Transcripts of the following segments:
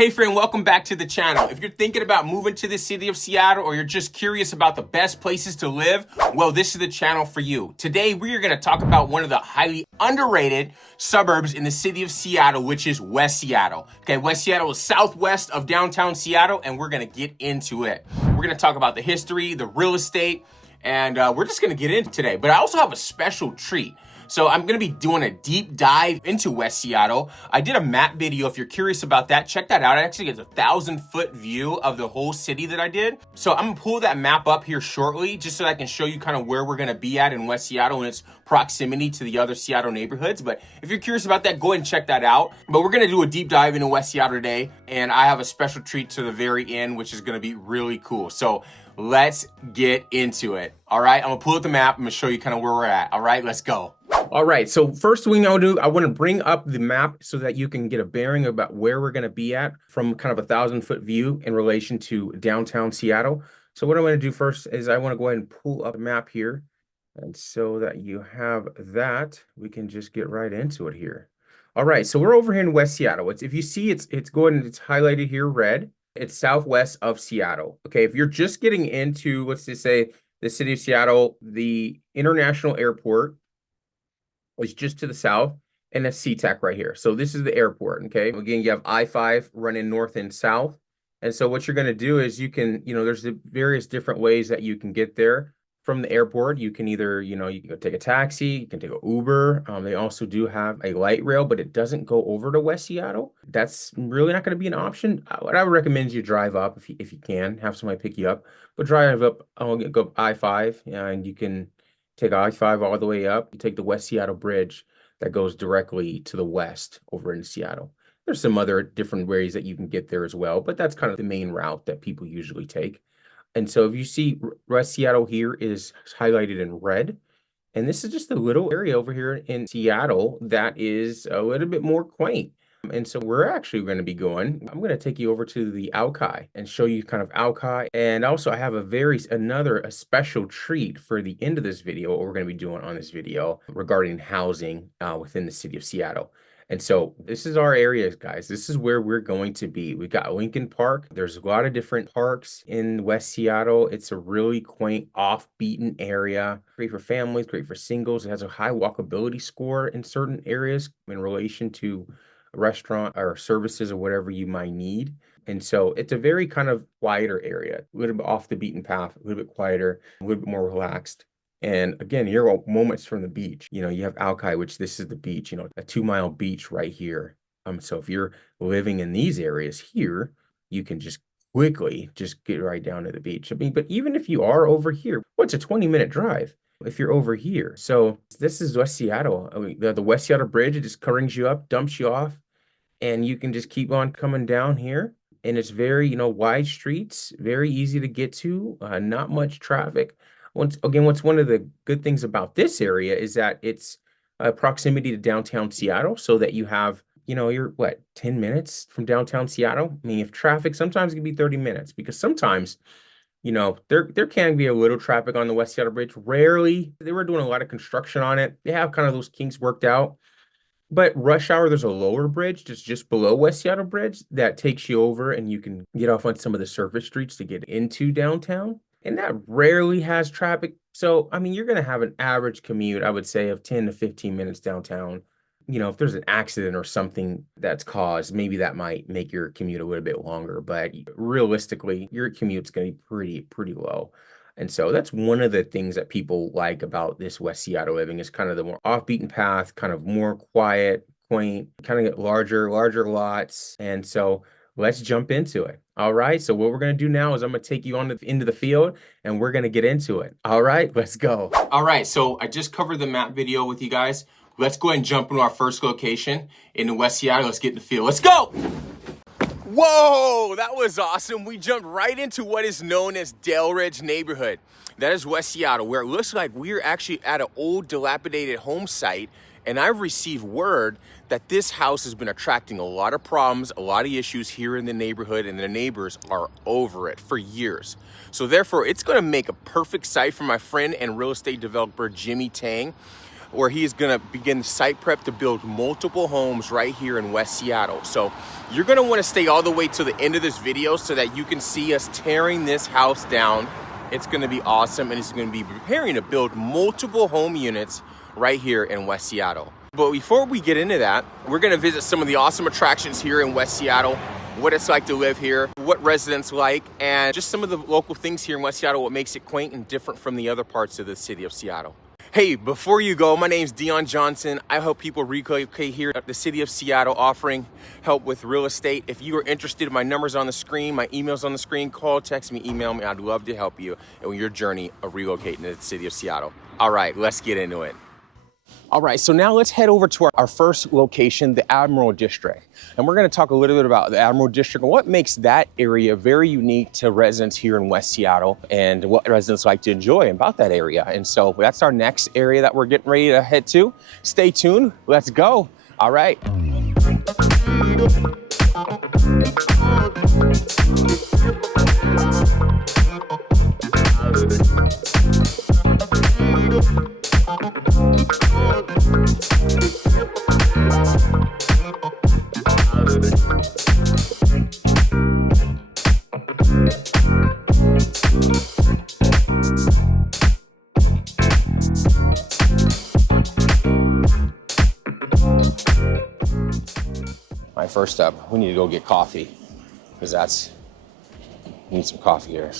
Hey friend, welcome back to the channel. If you're thinking about moving to the city of Seattle or you're just curious about the best places to live, well, this is the channel for you. Today, we are gonna talk about one of the highly underrated suburbs in the city of Seattle, which is West Seattle. Okay, West Seattle is southwest of downtown Seattle, and we're gonna get into it. We're gonna talk about the history, the real estate, and we're just gonna get into it today. But I also have a special treat. So I'm gonna be doing a deep dive into West Seattle. I did a map video. If you're curious about that, check that out. It actually gets a 1,000-foot view of the whole city that I did. So I'm gonna pull that map up here shortly, just so I can show you kind of where we're gonna be at in West Seattle and its proximity to the other Seattle neighborhoods. But if you're curious about that, go ahead and check that out. But we're gonna do a deep dive into West Seattle today, and I have a special treat to the very end, which is gonna be really cool. So let's get into it. All right, I'm gonna pull up the map. I'm gonna show you kind of where we're at. All right, let's go. All right, so first thing I'll do, I want to bring up the map so that you can get a bearing about where we're going to be at from kind of a 1,000-foot view in relation to downtown Seattle. So what I'm going to do first is I want to go ahead and pull up a map here. And so that you have that, we can just get right into it here. All right, so we're over here in West Seattle. If you see, it's going, it's highlighted here red. It's southwest of Seattle. Okay, if you're just getting into, let's just say, the city of Seattle, the international airport is just to the south, and that's SeaTac right here. So this is the airport, okay? Again, you have I-5 running north and south. And so what you're going to do is you can, there's the various different ways that you can get there from the airport. You can either, you can go take a taxi, you can take an Uber. They also do have a light rail, but it doesn't go over to West Seattle. That's really not going to be an option. What I would recommend is you drive up if you can, have somebody pick you up. But drive up, go I-5, and you can take I-5 all the way up. You take the West Seattle Bridge that goes directly to the west over in Seattle. There's some other different ways that you can get there as well, but that's kind of the main route that people usually take. And so if you see West Seattle here is highlighted in red, and this is just a little area over here in Seattle that is a little bit more quaint. And so we're actually going to be going, I'm going to take you over to the Alki and show you kind of Alki. And also I have a special treat for the end of this video, what we're going to be doing on this video regarding housing within the city of Seattle. And so this is our area, guys. This is where we're going to be. We've got Lincoln Park. There's a lot of different parks in West Seattle. It's a really quaint, off-beaten area. Great for families, great for singles. It has a high walkability score in certain areas in relation to restaurant or services or whatever you might need. And so it's a very kind of quieter area, a little bit off the beaten path, a little bit quieter, a little bit more relaxed. And again, you're moments from the beach. You have Alki, which this is the beach, a 2-mile beach right here. So if you're living in these areas here, you can just quickly just get right down to the beach. I mean, but even if you are over here, what's a 20-minute drive if you're over here? So this is West Seattle. I mean, the West Seattle Bridge, it just rings you up, dumps you off, and you can just keep on coming down here. And it's very, wide streets, very easy to get to, not much traffic. What's one of the good things about this area is that it's proximity to downtown Seattle, so that you have, you're 10 minutes from downtown Seattle. I mean, if traffic, sometimes it can be 30 minutes because sometimes, there can be a little traffic on the West Seattle Bridge. Rarely. They were doing a lot of construction on it. They have kind of those kinks worked out. But rush hour, there's a lower bridge just below West Seattle Bridge that takes you over, and you can get off on some of the surface streets to get into downtown. And that rarely has traffic. So, I mean, you're going to have an average commute, I would say, of 10 to 15 minutes downtown. If there's an accident or something that's caused, maybe that might make your commute a little bit longer. But realistically, your commute's going to be pretty low. And so that's one of the things that people like about this West Seattle living is kind of the more off-beaten path, kind of more quiet, quaint, kind of get larger lots. And so let's jump into it. All right. So what we're going to do now is I'm going to take you into the field, and we're going to get into it. All right, let's go. All right. So I just covered the map video with you guys. Let's go ahead and jump into our first location in West Seattle. Let's get in the field. Let's go. Whoa, that was awesome. We jumped right into what is known as Dale Ridge neighborhood. That is West Seattle, where it looks like we're actually at an old dilapidated home site. And I've received word that this house has been attracting a lot of problems, a lot of issues here in the neighborhood, and the neighbors are over it for years. So therefore, it's going to make a perfect site for my friend and real estate developer, Jimmy Tang. where he's gonna begin site prep to build multiple homes right here in West Seattle. So you're gonna wanna stay all the way to the end of this video so that you can see us tearing this house down. It's gonna be awesome, and it's gonna be preparing to build multiple home units right here in West Seattle. But before we get into that, we're gonna visit some of the awesome attractions here in West Seattle, what it's like to live here, what residents like, and just some of the local things here in West Seattle, what makes it quaint and different from the other parts of the city of Seattle. Hey, before you go, my name's Dion Johnson. I help people relocate here at the city of Seattle, offering help with real estate. If you are interested, my number's on the screen, my email's on the screen. Call, text me, email me. I'd love to help you in your journey of relocating to the city of Seattle. All right, let's get into it. All right, so now let's head over to our first location, the Admiral District. And we're gonna talk a little bit about the Admiral District and what makes that area very unique to residents here in West Seattle and what residents like to enjoy about that area. And so that's our next area that we're getting ready to head to. Stay tuned, let's go. All right. All right, first up, we need to go get coffee because we need some coffee here.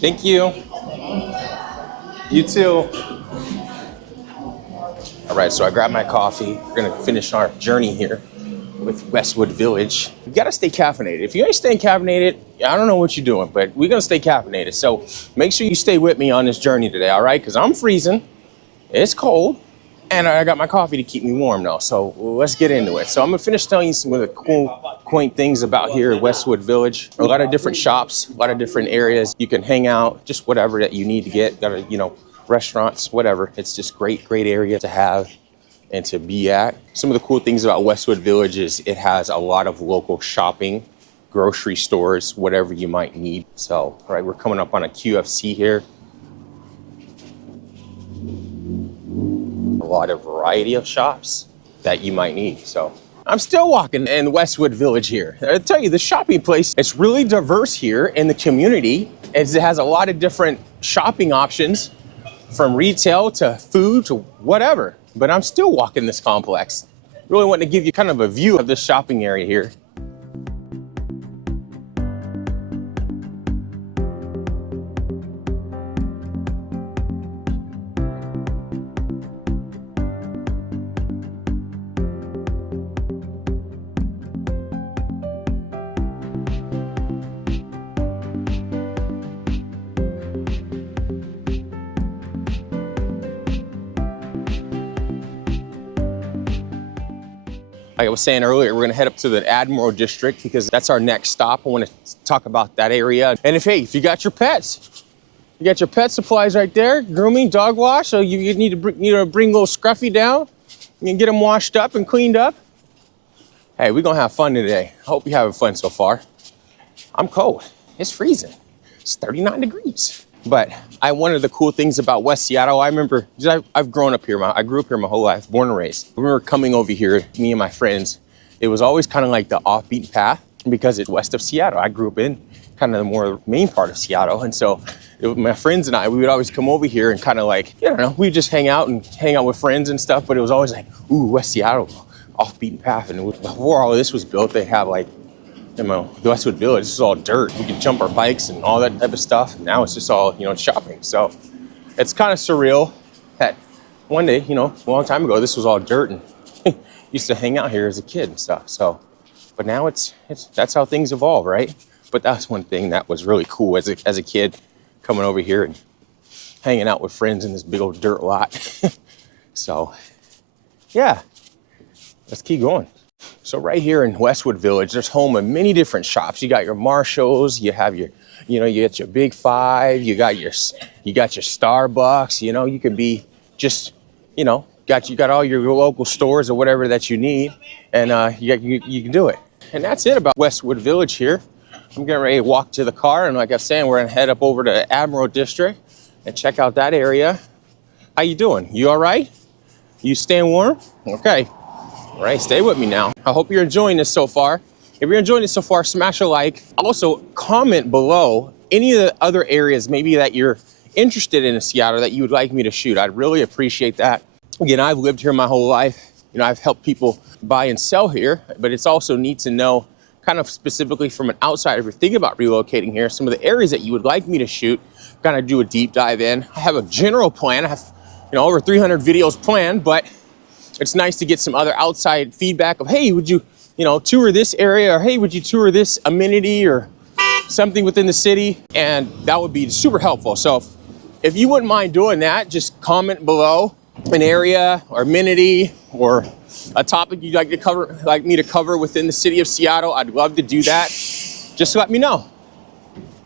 Thank you. You too. All right, so I grabbed my coffee. We're gonna finish our journey here with Westwood Village. You gotta stay caffeinated. If you ain't staying caffeinated, I don't know what you're doing, but we're gonna stay caffeinated. So make sure you stay with me on this journey today, all right? Because I'm freezing, it's cold, and I got my coffee to keep me warm though. So let's get into it. So I'm gonna finish telling you some of the cool, quaint things about here at Westwood Village. A lot of different shops, a lot of different areas. You can hang out, just whatever that you need to get. Got a, restaurants, whatever. It's just great area to have and to be at. Some of the cool things about Westwood Village is it has a lot of local shopping, grocery stores, whatever you might need. So, all right, we're coming up on a QFC here. A lot of variety of shops that you might need. So I'm still walking in Westwood Village here. I tell you, the shopping place, it's really diverse here in the community. It has a lot of different shopping options, from retail to food to whatever. But I'm still walking this complex. Really wanting to give you kind of a view of this shopping area here. Like I was saying earlier, we're gonna head up to the Admiral District because that's our next stop. I wanna talk about that area. And if you got your pets, you got your pet supplies right there, grooming, dog wash, so you need to bring little Scruffy down. You can get them washed up and cleaned up. Hey, we're gonna have fun today. I hope you're having fun so far. I'm cold, it's freezing. It's 39 degrees. But one of the cool things about West Seattle, I remember, I've grown up here. I grew up here my whole life, born and raised. I remember coming over here, me and my friends, it was always kind of like the off-beaten path because it's west of Seattle. I grew up in kind of the more main part of Seattle. And so my friends and I, we would always come over here and kind of like, we'd just hang out with friends and stuff. But it was always like, ooh, West Seattle, off-beaten path. And before all of this was built, they have like, the Westwood Village, this is all dirt. We could jump our bikes and all that type of stuff. Now it's just all, shopping. So it's kind of surreal that one day, a long time ago, this was all dirt and used to hang out here as a kid and stuff. So, but now that's how things evolve, right? But that's one thing that was really cool as a kid, coming over here and hanging out with friends in this big old dirt lot. So yeah, let's keep going. So right here in Westwood Village, there's home of many different shops. You got your Marshalls, you have your, you get your Big Five, you got your Starbucks, you could be just, you got all your local stores or whatever that you need, and you can do it. And that's it about Westwood Village here. I'm getting ready to walk to the car, and like I was saying, we're gonna head up over to Admiral District and check out that area. How you doing? You all right? You staying warm? Okay. All right, stay with me now. I hope you're enjoying this so far. If you're enjoying this so far, smash a like. Also, comment below any of the other areas maybe that you're interested in Seattle that you would like me to shoot. I'd really appreciate that. Again, I've lived here my whole life. You know, I've helped people buy and sell here, but it's also neat to know kind of specifically from an outsider, if you're thinking about relocating here, some of the areas that you would like me to shoot, kind of do a deep dive in. I have a general plan. I have, you know, over 300 videos planned, but it's nice to get some other outside feedback of, hey, would you, tour this area, or hey, would you tour this amenity or something within the city? And that would be super helpful. So if you wouldn't mind doing that, just comment below an area or amenity or a topic you'd like me to cover within the city of Seattle. I'd love to do that. Just let me know.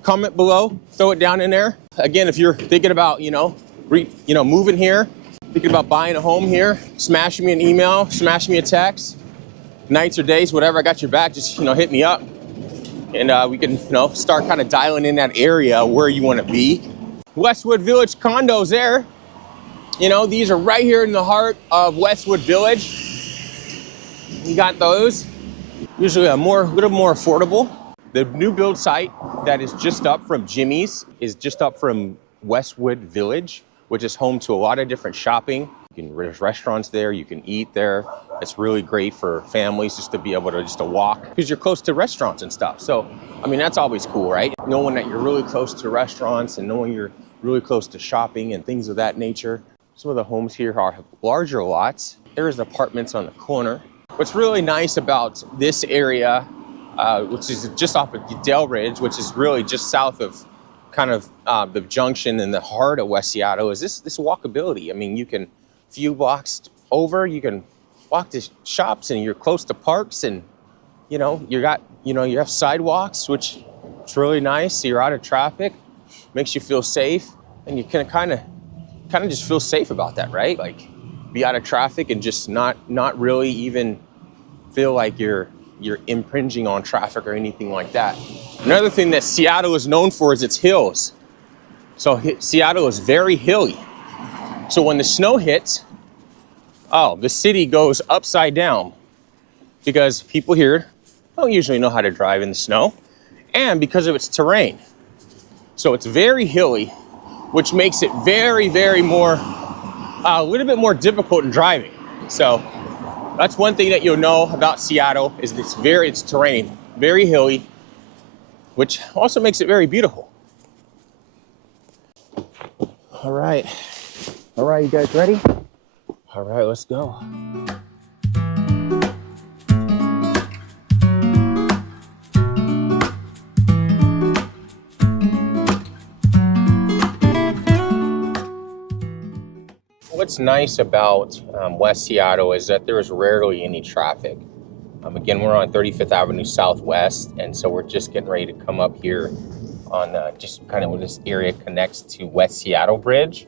Comment below, throw it down in there. Again, if you're thinking about, moving here, thinking about buying a home here, smash me an email, smash me a text, nights or days, whatever, I got your back. Just, hit me up, and we can, start kind of dialing in that area where you want to be. Westwood Village condos there. These are right here in the heart of Westwood Village. You got those. Usually a little more affordable. The new build site that is just up from Jimmy's is just up from Westwood Village, which is home to a lot of different shopping. There's restaurants there, you can eat there. It's really great for families just to be able to walk, because you're close to restaurants and stuff. So, that's always cool, right? Knowing that you're really close to restaurants and knowing you're really close to shopping and things of that nature. Some of the homes here have larger lots. There's apartments on the corner. What's really nice about this area, which is just off of Dale Ridge, which is really just south of kind of the junction in the heart of West Seattle, is this walkability. You can, a few blocks over, you can walk to shops, and you're close to parks, and you have sidewalks, which is really nice. So you're out of traffic, makes you feel safe, and you can kind of just feel safe about that, right? Like, be out of traffic and just not really even feel like you're impinging on traffic or anything like that. Another thing that Seattle is known for is its hills. So Seattle is very hilly. So when the snow hits, the city goes upside down, because people here don't usually know how to drive in the snow, and because of its terrain. So it's very hilly, which makes it very, very more, a little bit more difficult in driving. So that's one thing that you'll know about Seattle, is its terrain, very hilly, which also makes it very beautiful. All right, you guys ready? All right, let's go. What's nice about West Seattle is that there is rarely any traffic. Again, we're on 35th Avenue Southwest, and so we're just getting ready to come up here on just kind of where this area connects to West Seattle Bridge.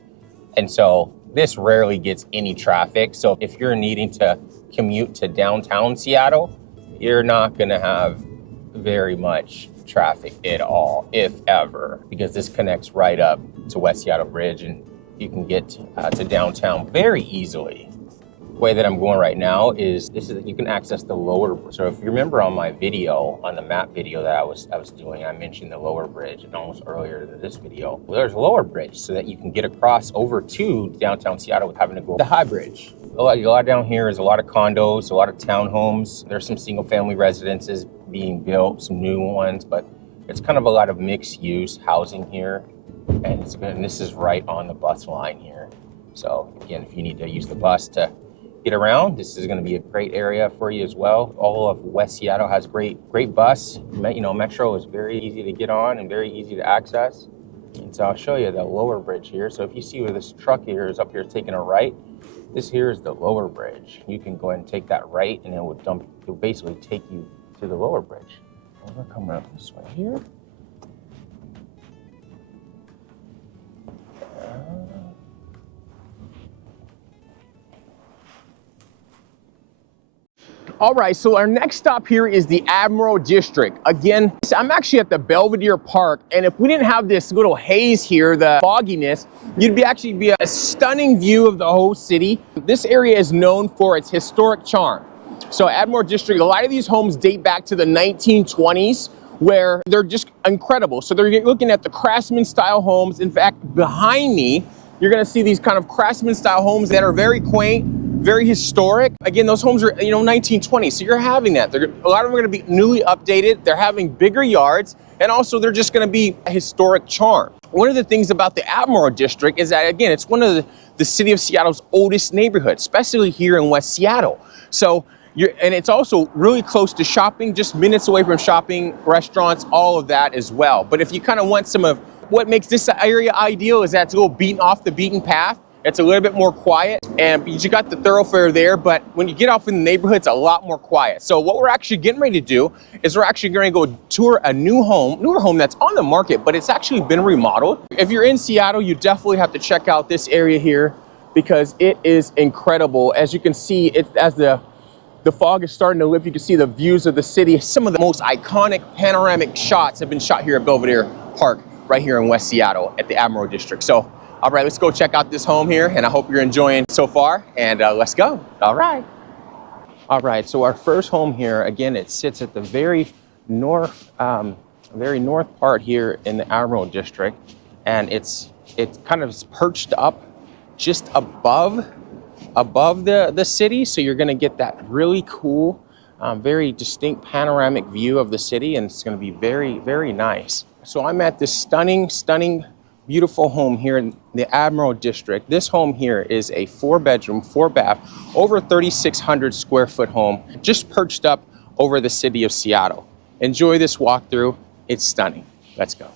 And so this rarely gets any traffic. So if you're needing to commute to downtown Seattle, you're not going to have very much traffic at all, if ever, because this connects right up to West Seattle Bridge, and you can get to downtown very easily. The way that I'm going right now is you can access the lower. So if you remember on my video, on the map video that I was doing, I mentioned the lower bridge almost earlier than this video. Well, there's a lower bridge so that you can get across over to downtown Seattle without having to go the high bridge. A lot down here is a lot of condos, a lot of townhomes. There's some single family residences being built, some new ones, but it's kind of a lot of mixed use housing here. And this is right on the bus line here. So again, if you need to use the bus to get around, this is going to be a great area for you as well. All of West Seattle has great bus. Metro is very easy to get on and very easy to access. And so I'll show you the lower bridge here. So if you see where this truck here is up here taking a right, this here is the lower bridge. You can go ahead and take that right, and it will basically take you to the lower bridge. And we're coming up this way here. All right, so our next stop here is the Admiral District. Again, I'm actually at the Belvedere Park, and if we didn't have this little haze here, the fogginess, you'd actually be a stunning view of the whole city. This area is known for its historic charm. So Admiral District, a lot of these homes date back to the 1920s, where they're just incredible. So they're looking at the Craftsman style homes. In fact, behind me, you're gonna see these kind of Craftsman style homes that are very quaint, very historic. Again, those homes are, 1920, so you're having that. A lot of them are gonna be newly updated. They're having bigger yards, and also they're just gonna be a historic charm. One of the things about the Admiral District is that, again, it's one of the city of Seattle's oldest neighborhoods, especially here in West Seattle. So, and it's also really close to shopping, just minutes away from shopping, restaurants, all of that as well. But if you kind of want some of what makes this area ideal is that it's a little beaten off the beaten path. It's a little bit more quiet, and you got the thoroughfare there, but when you get off in the neighborhood, it's a lot more quiet. So what we're actually getting ready to do is we're actually going to go tour a newer home that's on the market, but it's actually been remodeled. If you're in Seattle, you definitely have to check out this area here because it is incredible. As you can see, as the fog is starting to lift, you can see the views of the city. Some of the most iconic panoramic shots have been shot here at Belvedere Park, right here in West Seattle at the Admiral District. So, all right, let's go check out this home here, and I hope you're enjoying so far, and let's go. All right. All right, so our first home here, again, it sits at the very north part here in the Admiral District, and it's kind of perched up just above the city, so you're gonna get that really cool, very distinct panoramic view of the city, and it's gonna be very, very nice. So I'm at this stunning, beautiful home here in the Admiral District. This home here is a 4-bedroom, 4-bath, over 3,600 square foot home, just perched up over the city of Seattle. Enjoy this walkthrough. It's stunning. Let's go.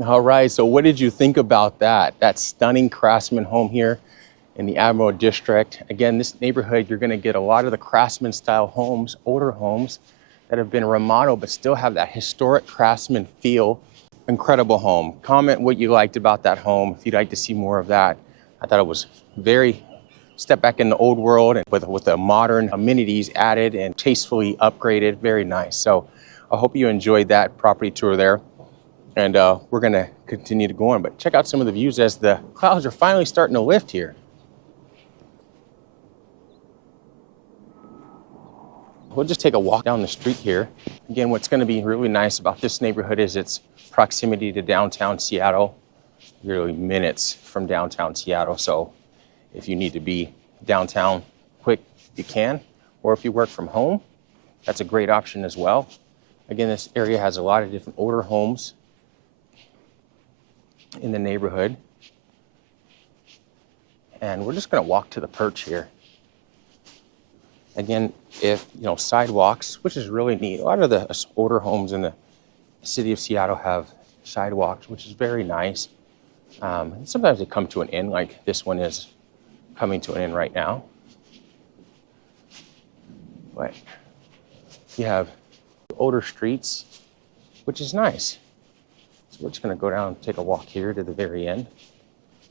All right, so what did you think about that? That stunning craftsman home here in the Admiral District. Again, this neighborhood, you're gonna get a lot of the craftsman style homes, older homes that have been remodeled but still have that historic craftsman feel. Incredible home. Comment what you liked about that home if you'd like to see more of that. I thought it was very step back in the old world and with the modern amenities added and tastefully upgraded. Very nice. So I hope you enjoyed that property tour there. And we're gonna continue to go on, but check out some of the views as the clouds are finally starting to lift here. We'll just take a walk down the street here. Again, what's gonna be really nice about this neighborhood is its proximity to downtown Seattle. Literally minutes from downtown Seattle. So if you need to be downtown quick, you can. Or if you work from home, that's a great option as well. Again, this area has a lot of different older homes in the neighborhood. And we're just gonna walk to the perch here. Again, if, sidewalks, which is really neat. A lot of the older homes in the city of Seattle have sidewalks, which is very nice. Sometimes they come to an end, like this one is coming to an end right now. But you have older streets, which is nice. So we're just gonna go down and take a walk here to the very end,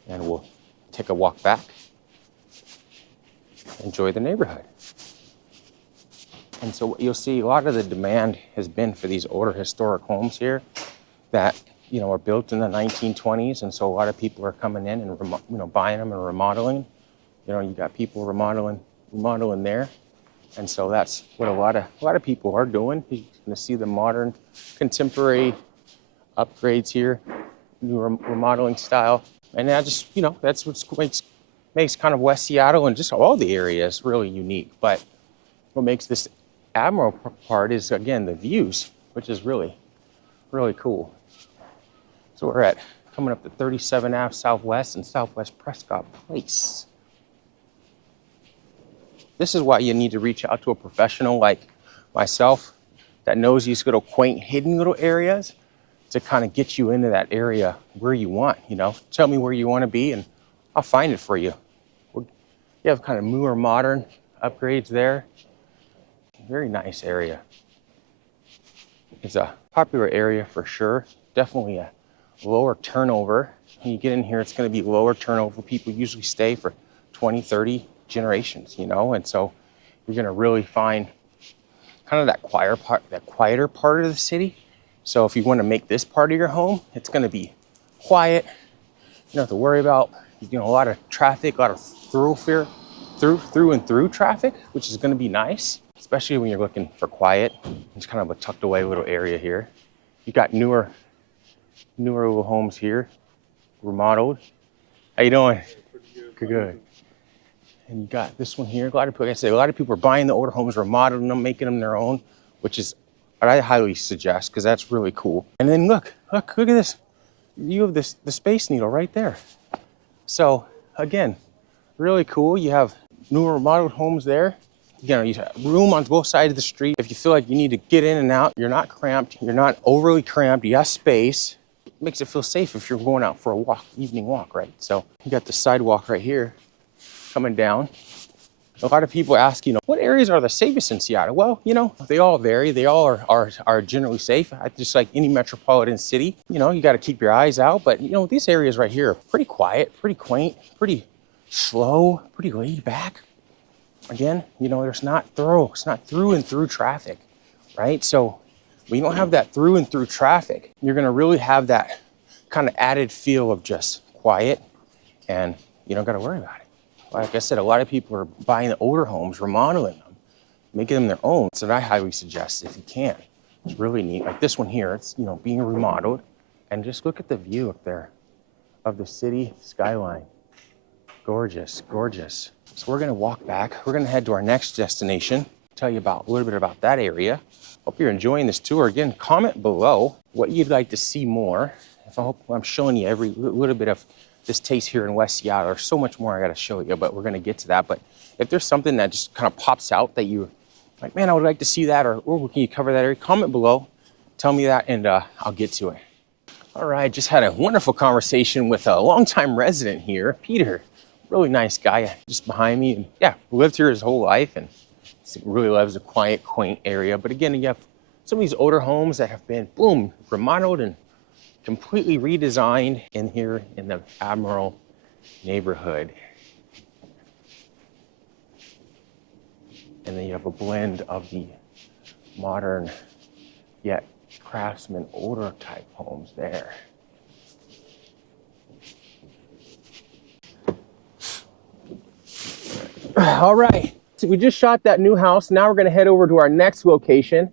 and we'll take a walk back. Enjoy the neighborhood. And so what you'll see, a lot of the demand has been for these older historic homes here that, are built in the 1920s. And so a lot of people are coming in and, buying them and remodeling. You got people remodeling there. And so that's what a lot of people are doing. You're gonna see the modern, contemporary upgrades here, new remodeling style. And that just, that's what makes kind of West Seattle and just all the areas really unique. But what makes this Admiral part is, again, the views, which is really, really cool. So we're coming up to 37 Ave Southwest and Southwest Prescott Place. This is why you need to reach out to a professional like myself that knows these little quaint, hidden little areas to kind of get you into that area where you want, Tell me where you want to be and I'll find it for you. You have kind of newer, modern upgrades there. Very nice area. It's a popular area for sure. Definitely a lower turnover. When you get in here, it's going to be lower turnover. People usually stay for 20, 30 generations, and so you're going to really find kind of that quieter part of the city. So if you want to make this part of your home, it's going to be quiet. You don't have to worry about, a lot of traffic, a lot of through traffic, which is going to be nice, especially when you're looking for quiet. It's kind of a tucked away little area here. You got newer little homes here, remodeled. How you doing? Good. And you got this one here. Like I said, a lot of people are buying the older homes, remodeling them, making them their own, which is what I highly suggest because that's really cool. And then look at this. You have the Space Needle right there. So again, really cool. You have newer remodeled homes there. You have room on both sides of the street. If you feel like you need to get in and out, you're not cramped, you're not overly cramped, you got space. It makes it feel safe if you're going out for a walk, evening walk, right? So you got the sidewalk right here coming down. A lot of people ask, what areas are the safest in Seattle? Well, they all vary. They all are generally safe. Just like any metropolitan city, you got to keep your eyes out. But, these areas right here are pretty quiet, pretty quaint, pretty slow, pretty laid back. Again, it's not through and through traffic, right? So when you don't have that through and through traffic, you're going to really have that kind of added feel of just quiet and you don't got to worry about it. Like I said, a lot of people are buying the older homes, remodeling them, making them their own. So I highly suggest if you can. It's really neat. Like this one here, it's, being remodeled. And just look at the view up there of the city skyline. Gorgeous, gorgeous. So we're gonna walk back. We're gonna head to our next destination, tell you a little bit about that area. Hope you're enjoying this tour. Again, comment below what you'd like to see more. I hope I'm showing you every little bit of this taste here in West Seattle. There's so much more I gotta show you, but we're gonna get to that. But if there's something that just kind of pops out that you like, man, I would like to see that, or can you cover that area? Comment below, tell me that, and I'll get to it. All right, just had a wonderful conversation with a longtime resident here, Peter. Really nice guy, just behind me. And yeah, lived here his whole life and really loves a quiet, quaint area. But again, you have some of these older homes that have been, boom, remodeled and completely redesigned in here in the Admiral neighborhood. And then you have a blend of the modern yet craftsman older type homes there. All right, so we just shot that new house. Now we're gonna head over to our next location.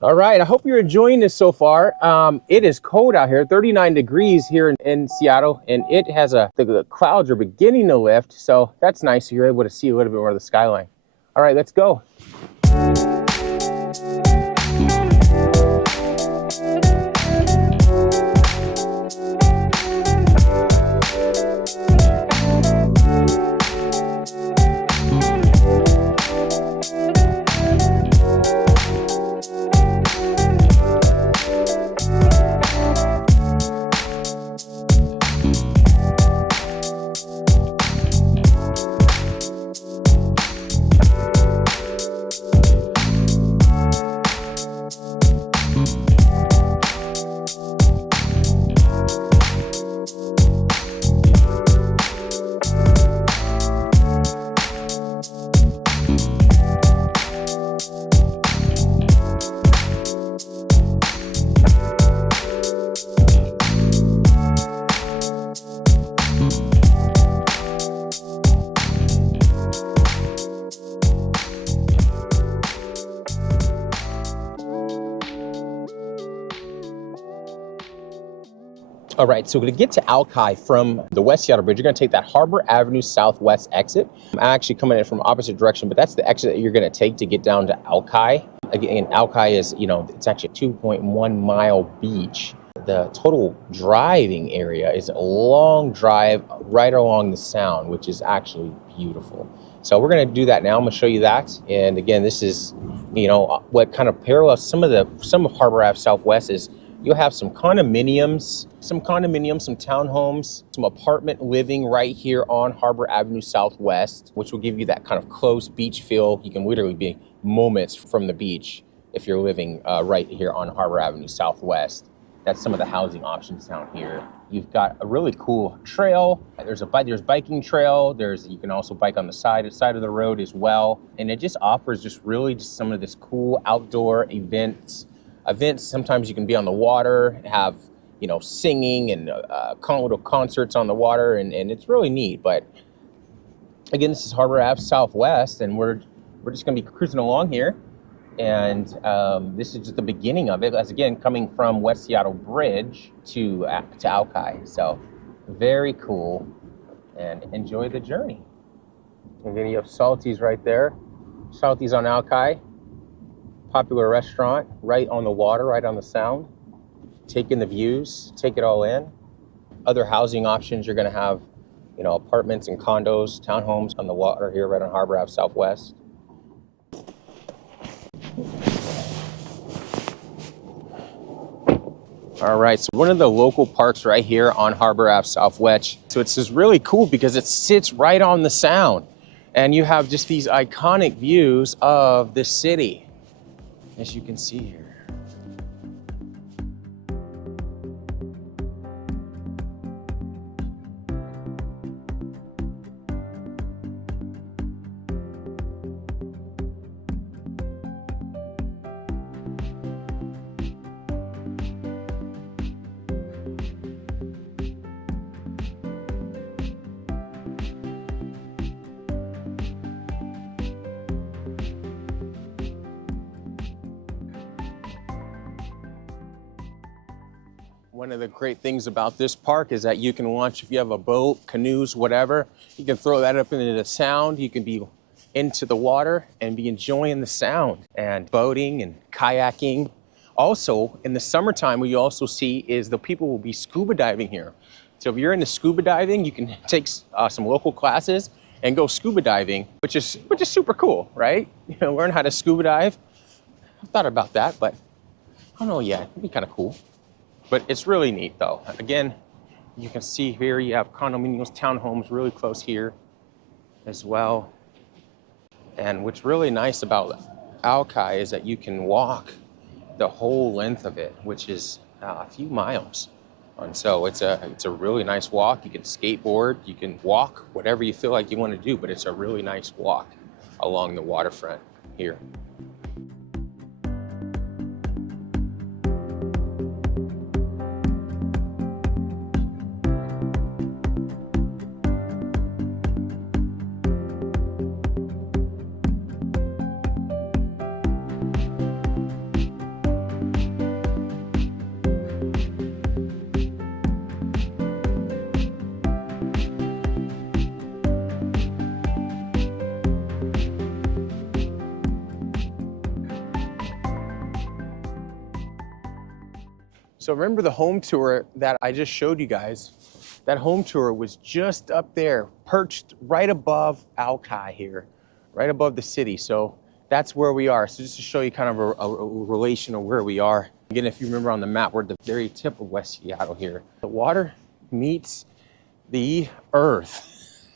All right, I hope you're enjoying this so far. It is cold out here, 39 degrees here in Seattle, and it has the clouds are beginning to lift, so that's nice. So you're able to see a little bit more of the skyline. All right, let's go. All right, so to get to Alki from the West Seattle Bridge, you're gonna take that Harbor Avenue Southwest exit. I'm actually coming in from opposite direction, but that's the exit that you're gonna take to get down to Alki. Again, Alki is, it's actually a 2.1 mile beach. The total driving area is a long drive right along the Sound, which is actually beautiful. So we're gonna do that now. I'm gonna show you that. And again, this is, what kind of parallels some of Harbor Ave Southwest is. You'll have some condominiums, some townhomes, some apartment living right here on Harbor Avenue Southwest, which will give you that kind of close beach feel. You can literally be moments from the beach if you're living right here on Harbor Avenue Southwest. That's some of the housing options down here. You've got a really cool trail. There's biking trail. You can also bike on the side of the road as well. And it just offers just some of this cool outdoor events. Sometimes you can be on the water, have singing and little concerts on the water, and it's really neat. But again, this is Harbor Ave Southwest, and we're just gonna be cruising along here, and this is just the beginning of it. As again, coming from West Seattle Bridge to Alki, so very cool, and enjoy the journey. And then you have Salty's right there, Salty's on Alki. Popular restaurant right on the water, right on the Sound. Take in the views, take it all in. Other housing options, you're gonna have, apartments and condos, townhomes on the water here right on Harbor Ave Southwest. All right, so one of the local parks right here on Harbor Ave Southwest. So it's just really cool because it sits right on the Sound, and you have just these iconic views of the city, as you can see here. One of the great things about this park is that you can launch, if you have a boat, canoes, whatever, you can throw that up into the Sound. You can be into the water and be enjoying the Sound and boating and kayaking. Also, in the summertime, what you also see is the people will be scuba diving here. So if you're into scuba diving, you can take some local classes and go scuba diving, which is super cool, right? Learn how to scuba dive. I've thought about that, but I don't know yet. It'd be kind of cool. But it's really neat though. Again, you can see here you have condominiums, townhomes really close here as well. And what's really nice about Alki is that you can walk the whole length of it, which is a few miles. And so it's a really nice walk. You can skateboard, you can walk, whatever you feel like you want to do, but it's a really nice walk along the waterfront here. So remember the home tour that I just showed you guys? That home tour was just up there, perched right above Alki here, right above the city. So that's where we are. So just to show you kind of a relation of where we are. Again, if you remember on the map, we're at the very tip of West Seattle here. The water meets the earth.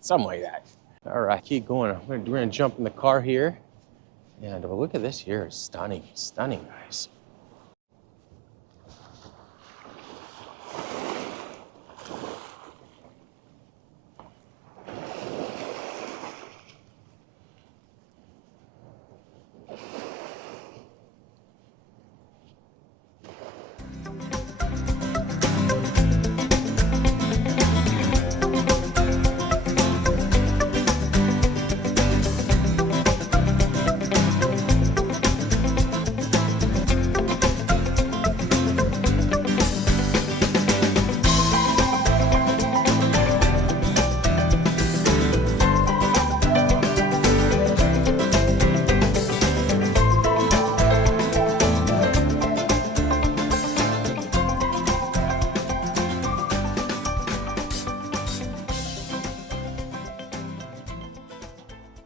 Something like that. All right, keep going. We're gonna jump in the car here. And look at this here, it's stunning, stunning, guys.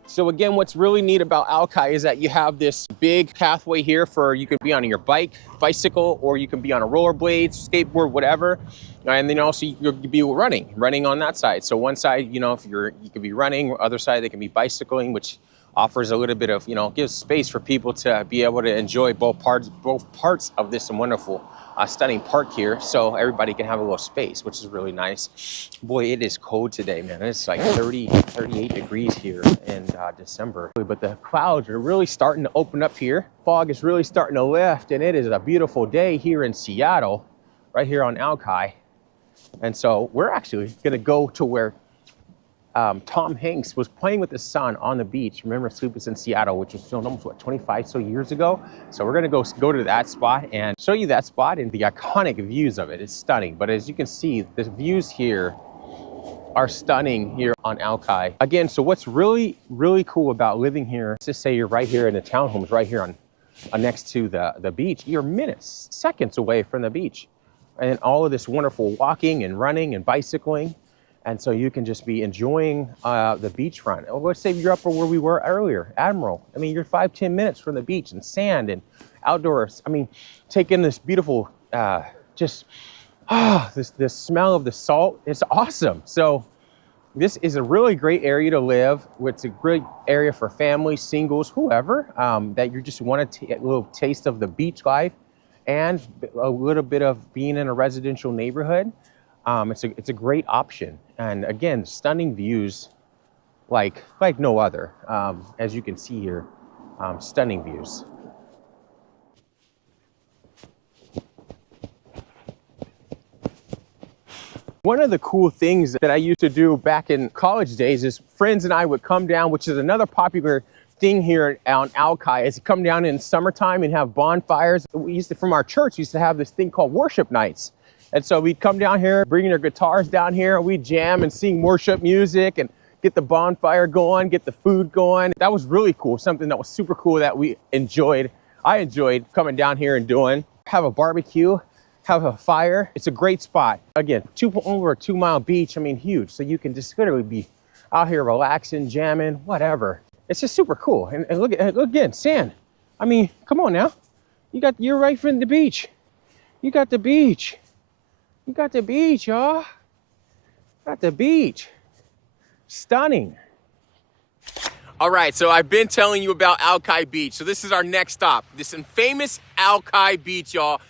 So again, what's really neat about Alki is that you have this big pathway here for you can be on your bicycle, or you can be on a rollerblade, skateboard, whatever. And then also you could be running on that side. So one side, you know, if you could be running, other side they can be bicycling, which offers a little bit of, you know, gives space for people to be able to enjoy both parts of this wonderful stunning park here, so everybody can have a little space, which is really nice. Boy, it is cold today, man. It's like 38 degrees here in December. But the clouds are really starting to open up here. Fog is really starting to lift, and it is a beautiful day here in Seattle, right here on Alki. And so we're actually gonna go to where Tom Hanks was playing with his son on the beach. Remember, Sleepless in Seattle, which was filmed almost, what, 25 so years ago? So we're gonna go to that spot and show you that spot and the iconic views of it. It's stunning, but as you can see, the views here are stunning here on Alki. Again, so what's really, really cool about living here, let's just say you're right here in the townhomes, right here on next to the beach, you're minutes, seconds away from the beach. And all of this wonderful walking and running and bicycling. And so you can just be enjoying the beachfront. Oh, let's say you're up where we were earlier, Admiral. I mean, you're 5-10 minutes from the beach and sand and outdoors. I mean, take in this beautiful, this smell of the salt. It's awesome. So this is a really great area to live. It's a great area for families, singles, whoever, that you just want to get a little taste of the beach life and a little bit of being in a residential neighborhood. It's a great option, and again, stunning views like no other. As you can see here, stunning views. One of the cool things that I used to do back in college days is friends and I would come down, which is another popular thing here on Alki, is to come down in summertime and have bonfires. We used to, from our church, we used to have this thing called worship nights. And so we'd come down here, bringing our guitars down here, and we'd jam and sing worship music and get the bonfire going, get the food going. That was really cool, something that was super cool that we enjoyed. I enjoyed coming down here and doing. Have a barbecue, have a fire. It's a great spot. Again, over a 2-mile beach, I mean, huge. So you can just literally be out here relaxing, jamming, whatever. It's just super cool. And look again, sand. I mean, come on now. You're right from the beach. You got the beach. You got the beach, y'all. Got the beach. Stunning. All right, so I've been telling you about Alki Beach. So this is our next stop. This infamous Alki Beach, y'all.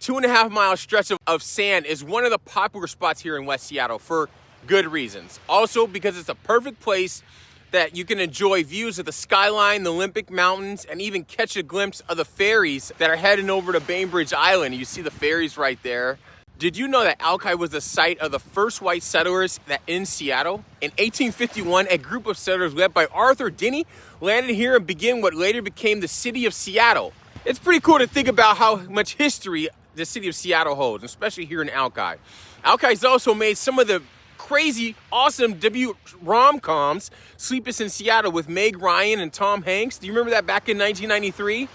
2.5 mile stretch of sand is one of the popular spots here in West Seattle for good reasons. Also because it's a perfect place that you can enjoy views of the skyline, the Olympic Mountains, and even catch a glimpse of the ferries that are heading over to Bainbridge Island. You see the ferries right there. Did you know that Alki was the site of the first white settlers in Seattle? In 1851, a group of settlers led by Arthur Denny landed here and began what later became the city of Seattle. It's pretty cool to think about how much history the city of Seattle holds, especially here in Alki. Alki's also made some of the crazy, awesome debut rom-coms, Sleepless in Seattle with Meg Ryan and Tom Hanks. Do you remember that back in 1993,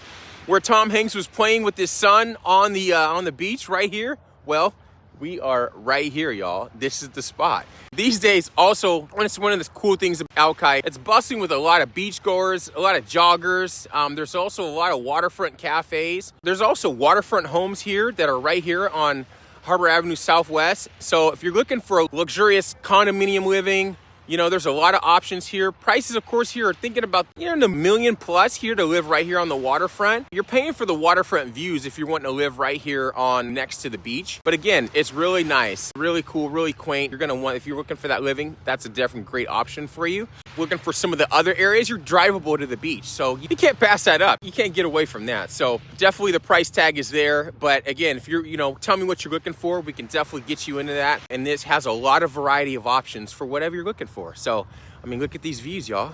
where Tom Hanks was playing with his son on the beach right here? Well, we are right here, y'all. This is the spot. These days, also, it's one of the cool things about Alki. It's bustling with a lot of beachgoers, a lot of joggers. There's also a lot of waterfront cafes. There's also waterfront homes here that are right here on Harbor Avenue Southwest. So if you're looking for a luxurious condominium living, you know, there's a lot of options here. Prices, of course, here are thinking about, in the $1 million plus here to live right here on the waterfront. You're paying for the waterfront views if you're wanting to live right here on next to the beach. But again, it's really nice, really cool, really quaint. You're gonna want, if you're looking for that living, that's a definitely great option for you. Looking for some of the other areas, you're drivable to the beach. So you can't pass that up. You can't get away from that. So definitely the price tag is there. But again, if you're, tell me what you're looking for, we can definitely get you into that. And this has a lot of variety of options for whatever you're looking for. So, I mean, look at these views, y'all.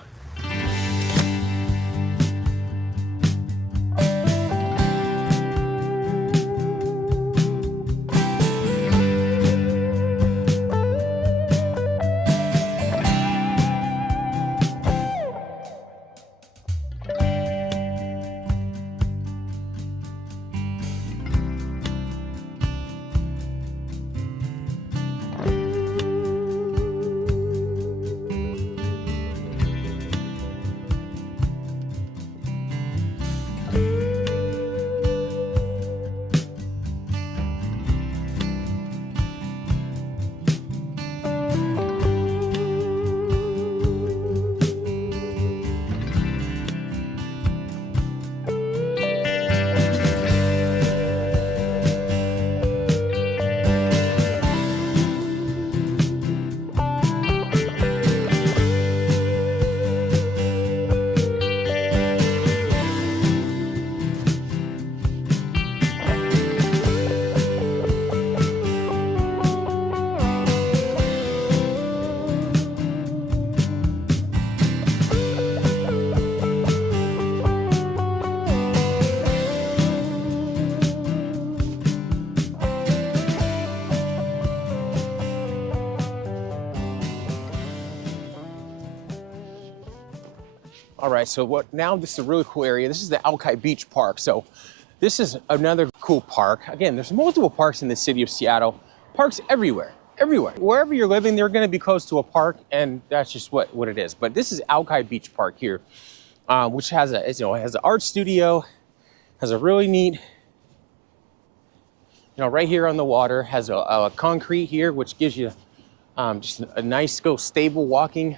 All right, so now this is a really cool area. This is the Alki Beach Park. So this is another cool park. Again, there's multiple parks in the city of Seattle. Parks everywhere. Wherever you're living, they're gonna be close to a park, and that's just what it is. But this is Alki Beach Park here, which has it has an art studio, has a really neat, right here on the water, has a concrete here, which gives you just a nice, stable walking,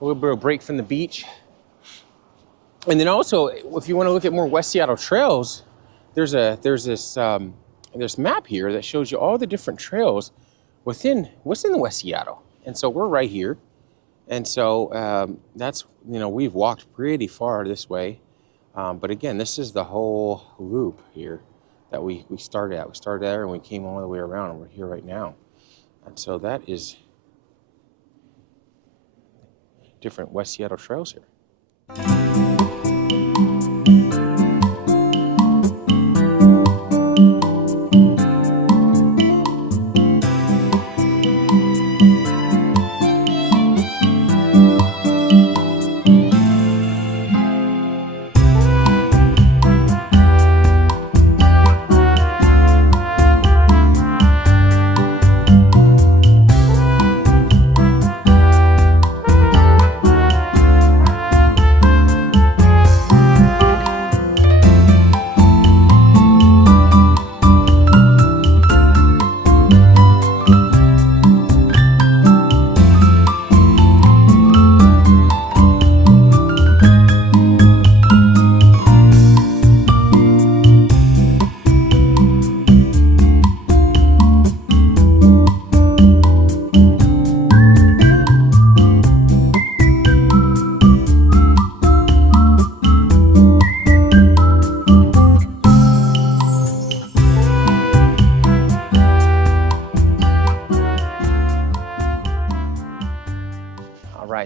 a little bit of break from the beach. And then also, if you want to look at more West Seattle trails, there's this map here that shows you all the different trails within the West Seattle. And so we're right here. And so that's, we've walked pretty far this way. But again, this is the whole loop here that we started at. We started there and we came all the way around, and we're here right now. And so that is different West Seattle trails here.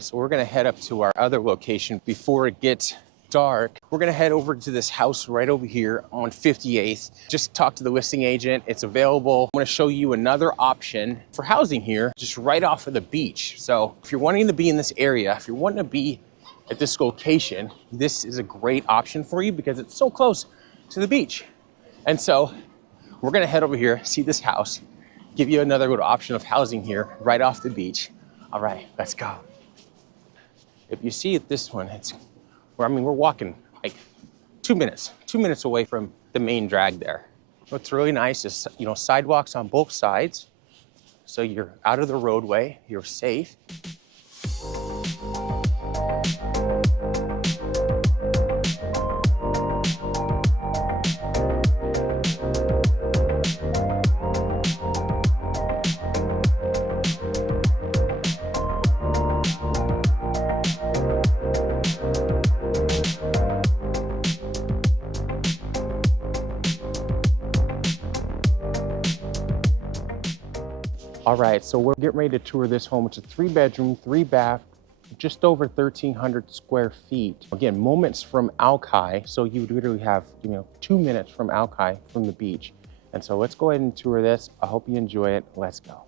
nice. So we're gonna head up to our other location before it gets dark. We're gonna head over to this house right over here on 58th. Just talk to the listing agent. It's available. I'm gonna show you another option for housing here, just right off of the beach. So if you're wanting to be in this area, if you're wanting to be at this location, this is a great option for you because it's so close to the beach. And so we're gonna head over here, see this house, give you another good option of housing here right off the beach. All right, let's go. If you see it, this one, we're walking like 2 minutes away from the main drag there. What's really nice is, sidewalks on both sides. So you're out of the roadway, you're safe. All right, so we're getting ready to tour this home. It's a 3-bedroom, 3-bath, just over 1,300 square feet. Again, moments from Alki, so you literally have 2 minutes from Alki from the beach. And so let's go ahead and tour this. I hope you enjoy it. Let's go.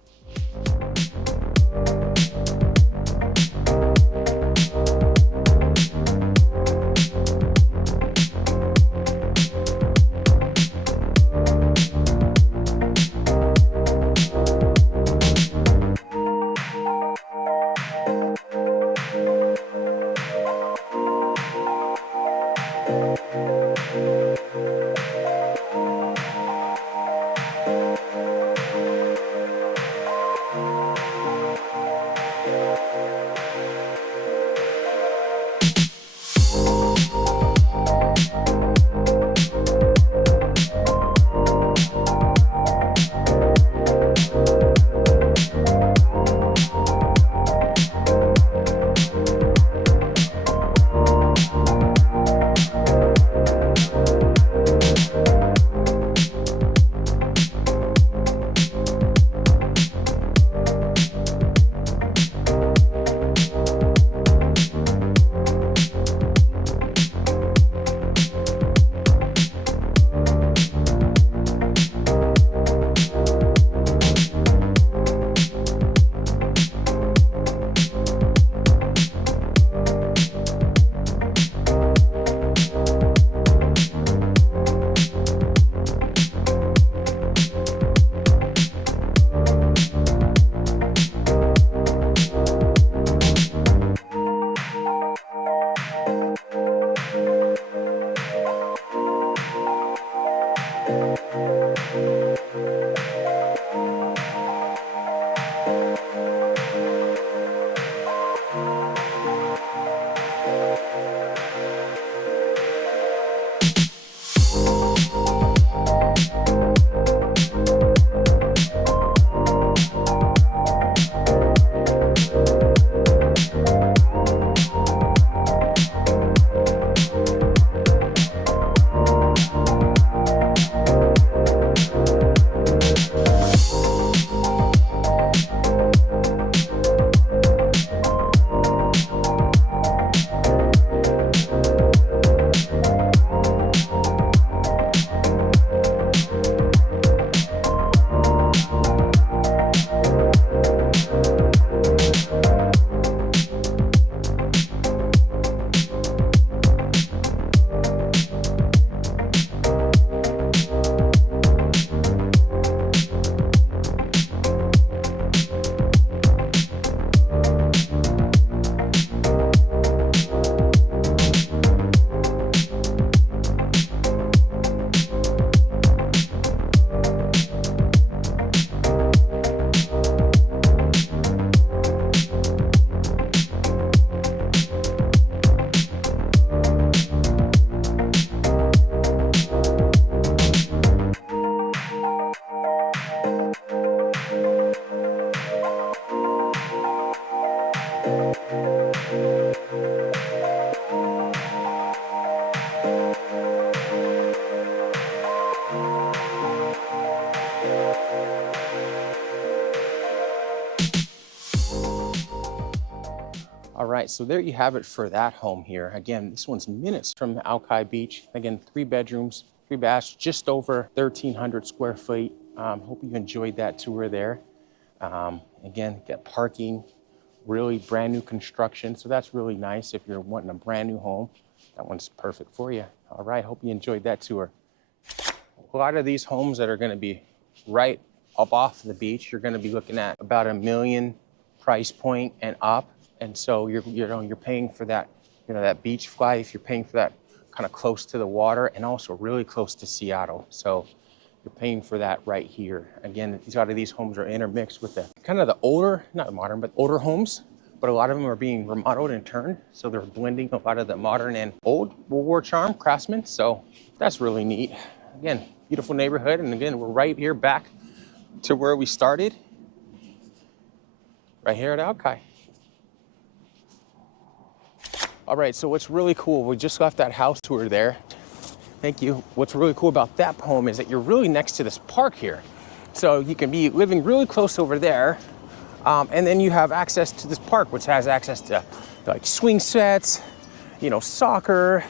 right, so there you have it for that home here. Again, this one's minutes from Alki Beach. Again, 3 bedrooms, 3 baths, just over 1,300 square feet. Hope you enjoyed that tour there. Again, got parking, really brand new construction. So that's really nice if you're wanting a brand new home. That one's perfect for you. All right, hope you enjoyed that tour. A lot of these homes that are gonna be right up off the beach, you're gonna be looking at about $1 million price point and up. And so you're paying for that, that beach life. You're paying for that kind of close to the water and also really close to Seattle. So you're paying for that right here. Again, a lot of these homes are intermixed with the kind of the older, not modern, but older homes. But a lot of them are being remodeled and turned. So they're blending a lot of the modern and old World War charm craftsmen. So that's really neat. Again, beautiful neighborhood. And again, we're right here back to where we started, right here at Alki. All right, so what's really cool, we just left that house tour there. Thank you. What's really cool about that home is that you're really next to this park here. So you can be living really close over there. And then you have access to this park, which has access to like swing sets, soccer.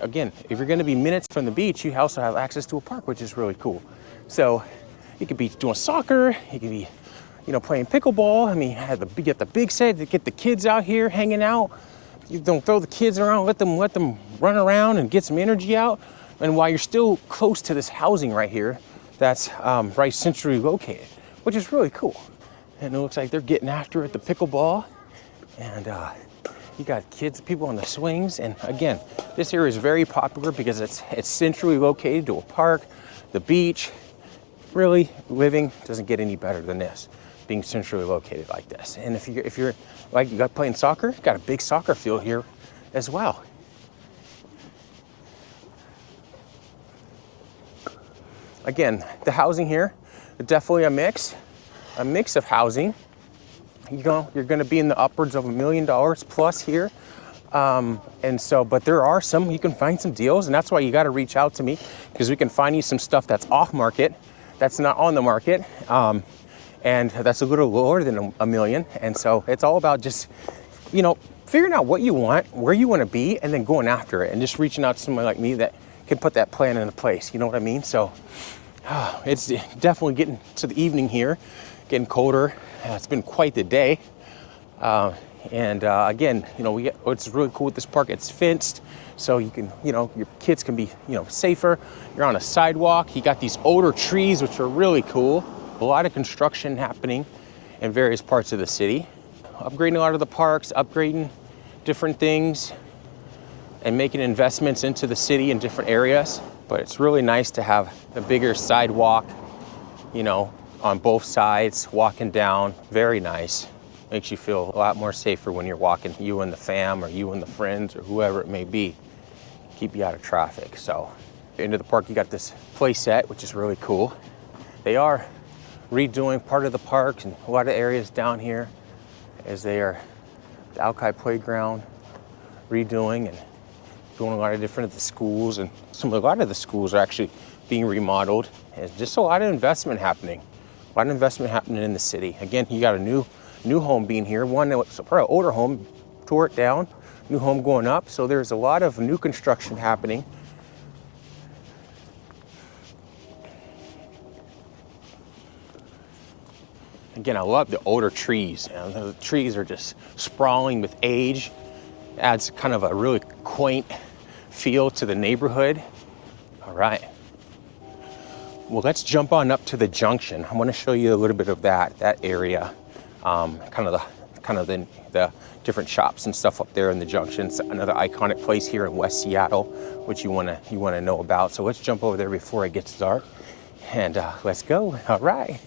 Again, if you're gonna be minutes from the beach, you also have access to a park, which is really cool. So you could be doing soccer, you could be, playing pickleball. I mean, you get the big set to get the kids out here hanging out. You don't throw the kids around, let them run around and get some energy out. And while you're still close to this housing right here, that's right centrally located, which is really cool. And it looks like they're getting after it, the pickleball. And you got kids, people on the swings. And again, this area is very popular because it's centrally located to a park, the beach. Really, living doesn't get any better than this, being centrally located like this. And if you're like you got playing soccer, you got a big soccer field here as well. Again, the housing here, definitely a mix of housing. You're gonna be in the upwards of $1 million plus here. And so, but there are some, you can find some deals, and that's why you gotta reach out to me, because we can find you some stuff that's off market, that's not on the market. And that's a little lower than $1 million. And so it's all about just, figuring out what you want, where you want to be, and then going after it and just reaching out to somebody like me that can put that plan into place. You know what I mean? So it's definitely getting to the evening here, getting colder. It's been quite the day. Again, what's really cool with this park, it's fenced. So you can, your kids can be, safer. You're on a sidewalk. You got these older trees, which are really cool. A lot of construction happening in various parts of the city. Upgrading a lot of the parks, upgrading different things, and making investments into the city in different areas. But it's really nice to have a bigger sidewalk, on both sides, walking down. Very nice. Makes you feel a lot more safer when you're walking, you and the fam, or you and the friends, or whoever it may be. Keep you out of traffic. So, into the park, you got this play set, which is really cool. They are redoing part of the park and a lot of areas down here, as they are the Alki playground, redoing and doing a lot of different of the schools, and a lot of the schools are actually being remodeled. And just a lot of investment happening. A lot of investment happening in the city. Again, you got a new home being here. One that was probably an older home, tore it down, new home going up. So there's a lot of new construction happening. Again, I love the older trees. The trees are just sprawling with age. Adds kind of a really quaint feel to the neighborhood. All right. Well, let's jump on up to the junction. I want to show you a little bit of that area, kind of the different shops and stuff up there in the junction. It's another iconic place here in West Seattle, which you want to know about. So let's jump over there before it gets dark, and let's go. All right.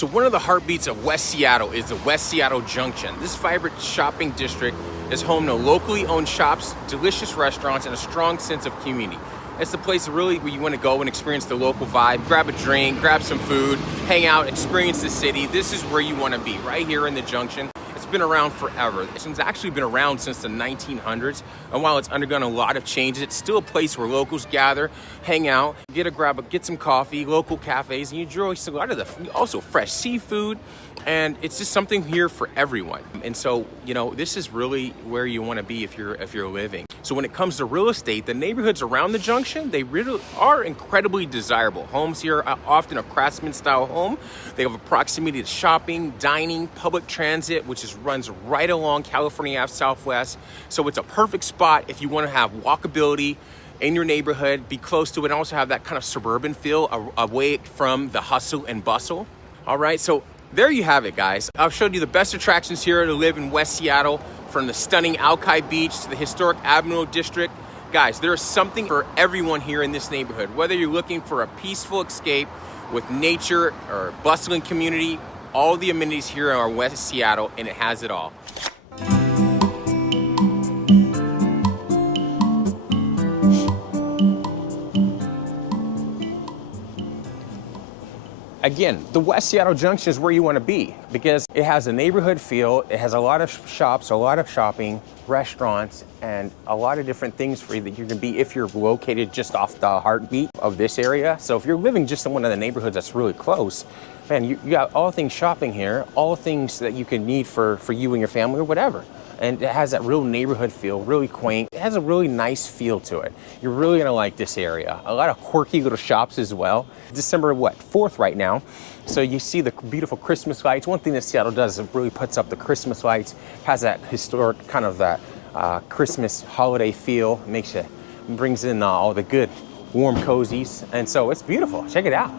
So one of the heartbeats of West Seattle is the West Seattle Junction. This vibrant shopping district is home to locally owned shops, delicious restaurants, and a strong sense of community. It's the place really where you want to go and experience the local vibe, grab a drink, grab some food, hang out, experience the city. This is where you want to be, right here in the Junction. It's been around forever. It's actually been around since the 1900s. And while it's undergone a lot of changes, it's still a place where locals gather, hang out, get some coffee, local cafes, and you enjoy a lot of the also fresh seafood. And it's just something here for everyone. And so, you know, this is really where you want to be if you're living. So when it comes to real estate, the neighborhoods around the Junction, they really are incredibly desirable. Homes here are often a craftsman style home. They have a proximity to shopping, dining, public transit, which runs right along California Ave Southwest. So it's a perfect spot if you want to have walkability in your neighborhood, be close to it, and also have that kind of suburban feel away from the hustle and bustle. All right, so there you have it, guys. I've showed you the best attractions here to live in West Seattle, from the stunning Alki Beach to the historic Admiral District. Guys, there is something for everyone here in this neighborhood. Whether you're looking for a peaceful escape with nature or a bustling community, all the amenities here are West Seattle, and it has it all. Again, the West Seattle Junction is where you want to be because it has a neighborhood feel. It has a lot of shops, a lot of shopping, restaurants, and a lot of different things for you that you can be if you're located just off the heartbeat of this area. So if you're living just in one of the neighborhoods that's really close, man, you got all things shopping here, all things that you can need for you and your family or whatever. And it has that real neighborhood feel, really quaint. It has a really nice feel to it. You're really gonna like this area. A lot of quirky little shops as well. December, 4th right now. So you see the beautiful Christmas lights. One thing that Seattle does is it really puts up the Christmas lights, has that historic kind of that Christmas holiday feel, brings in all the good warm cozies. And so it's beautiful, check it out.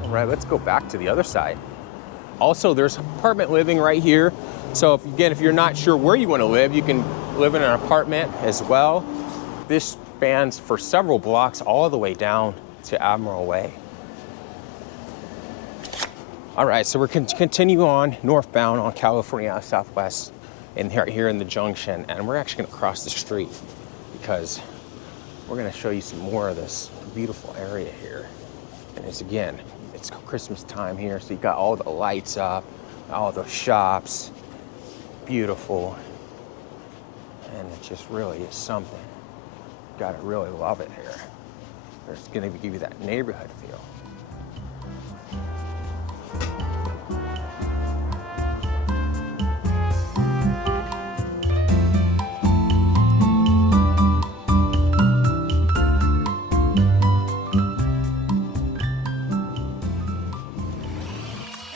All right, let's go back to the other side. Also, there's apartment living right here. So if you're not sure where you want to live, you can live in an apartment as well. This spans for several blocks all the way down to Admiral Way. All right, so we're continue on northbound on California Ave Southwest and here in the Junction, and we're actually gonna cross the street because we're gonna show you some more of this beautiful area here. And it's Christmas time here, so you got all the lights up, all the shops, beautiful, and it just really is something. You gotta really love it here. It's gonna give you that neighborhood feel.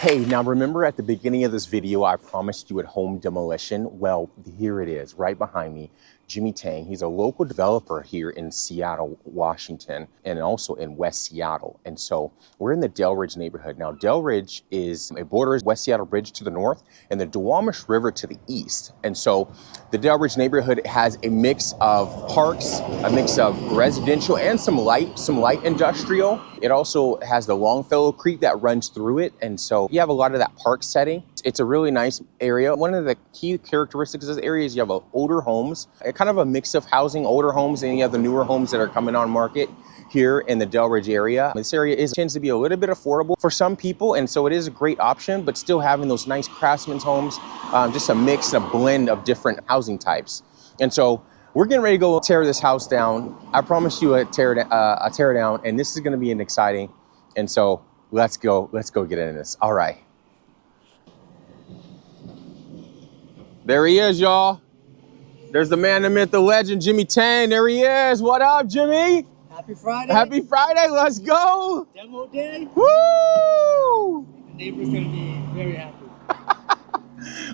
Hey, now remember at the beginning of this video, I promised you a home demolition? Well, here it is, right behind me. Jimmy Tang, he's a local developer here in Seattle, Washington, and also in West Seattle. And so we're in the Delridge neighborhood. Now, Delridge borders West Seattle Bridge to the north and the Duwamish River to the east. And so the Delridge neighborhood has a mix of parks, a mix of residential, and some light industrial. It also has the Longfellow Creek that runs through it. And so you have a lot of that park setting. It's a really nice area. One of the key characteristics of this area is you have older homes, kind of a mix of housing, older homes, and you have the newer homes that are coming on market here in the Delridge area. This area tends to be a little bit affordable for some people, and so it is a great option, but still having those nice craftsman's homes, just a mix, a blend of different housing types. And so we're getting ready to go tear this house down. I promise you a tear down, and this is gonna be an exciting, and so let's go get into this. All right. There he is, y'all. There's the man, the myth, the legend, Jimmy Tang. There he is. What up, Jimmy? Happy Friday. Happy Friday. Let's go. Demo day. Woo! The neighbor's going to be very happy.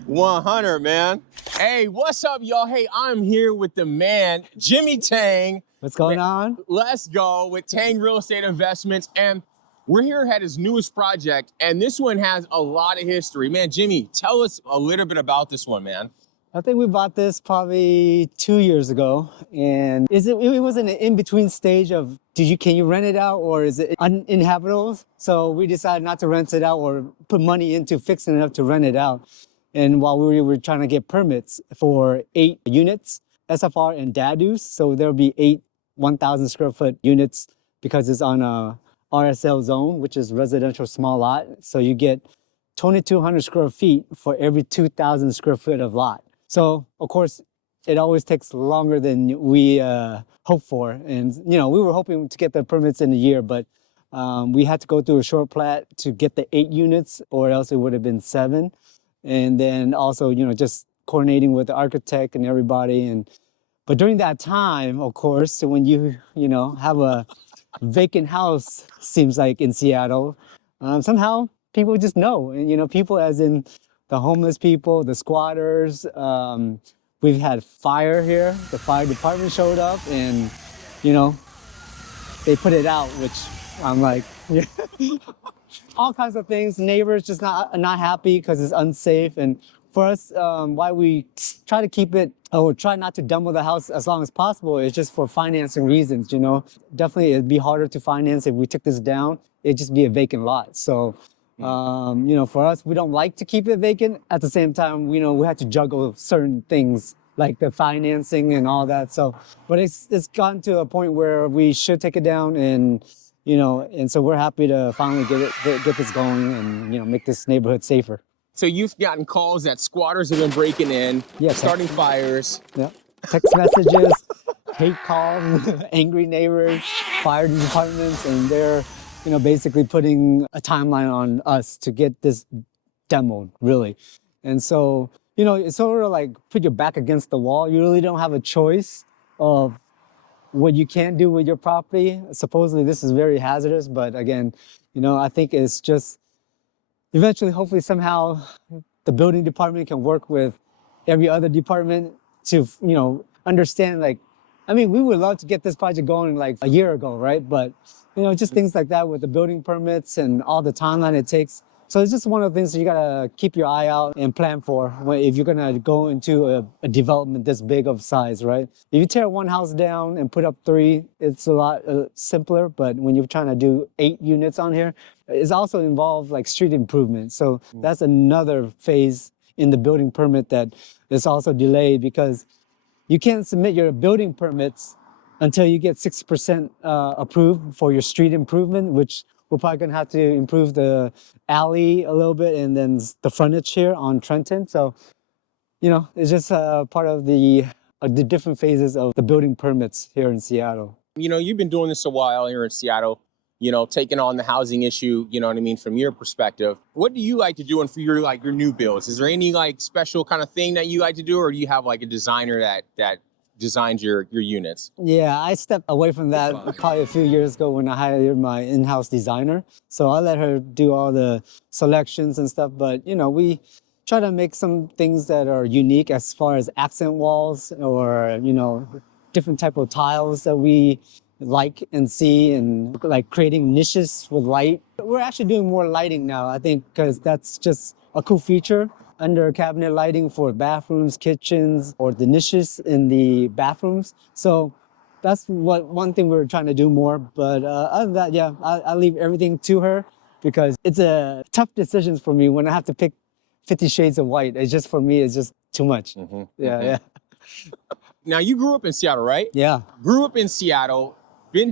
100, man. Hey, what's up, y'all? Hey, I'm here with the man, Jimmy Tang. What's going on? Let's go with Tang Real Estate Investments. And We're here at his newest project, and this one has a lot of history. Man, Jimmy, tell us a little bit about this one, man. I think we bought this probably 2 years ago, and it was in an in-between stage of can you rent it out or is it uninhabitable? So we decided not to rent it out or put money into fixing it up to rent it out. And while we were trying to get permits for 8 units, SFR and DADUs, so there'll be 8 1,000 square foot units because it's on a RSL zone, which is residential small lot. So you get 2,200 square feet for every 2,000 square foot of lot. So of course, it always takes longer than we hope for. And we were hoping to get the permits in a year, but we had to go through a short plat to get the 8 units, or else it would have been 7. And then also, just coordinating with the architect and everybody. But during that time, of course, when you have a vacant house, seems like in Seattle, somehow people just know. And people as in the homeless people, the squatters. We've had fire here. The fire department showed up, and they put it out, which I'm like, yeah. All kinds of things. Neighbors just not happy because it's unsafe. And for us, why we try to keep it or try not to demo the house as long as possible is just for financing reasons. Definitely it'd be harder to finance if we took this down. It'd just be a vacant lot. So, for us, we don't like to keep it vacant. At the same time, we had to juggle certain things like the financing and all that. So, but it's gotten to a point where we should take it down, and so we're happy to finally get this going and make this neighborhood safer. So you've gotten calls that squatters have been breaking in, starting fires. Yeah, text messages, hate calls, angry neighbors, fire departments, and they're basically putting a timeline on us to get this demoed, really. And so it's sort of like put your back against the wall. You really don't have a choice of what you can do with your property. Supposedly this is very hazardous, but again, I think it's just eventually, hopefully somehow the building department can work with every other department to, understand, we would love to get this project going like a year ago, right? But, just things like that with the building permits and all the timeline it takes. So it's just one of the things that you gotta keep your eye out and plan for if you're gonna go into a development this big of size, right? If you tear one house down and put up 3, it's a lot simpler. But when you're trying to do 8 units on here, it's also involved like street improvement. So that's another phase in the building permit that is also delayed because you can't submit your building permits until you get 6% approved for your street improvement, which we're probably gonna have to improve the alley a little bit and then the frontage here on Trenton. So, it's just part of the different phases of the building permits here in Seattle. You've been doing this a while here in Seattle, taking on the housing issue, from your perspective. What do you like to do for your new builds? Is there any special kind of thing that you like to do, or do you have a designer that designs your units? Yeah, I stepped away from that probably a few years ago when I hired my in-house designer. So I let her do all the selections and stuff. But, we try to make some things that are unique as far as accent walls or, different type of tiles that we like and see, and creating niches with light. We're actually doing more lighting now, I think, because that's just a cool feature. Under cabinet lighting for bathrooms, kitchens, or the niches in the bathrooms. So that's one thing we're trying to do more. But other than that, yeah, I leave everything to her because it's a tough decision for me when I have to pick 50 shades of white. It's just, for me, it's just too much. Yeah. Now, you grew up in Seattle, right? Yeah. Grew up in Seattle.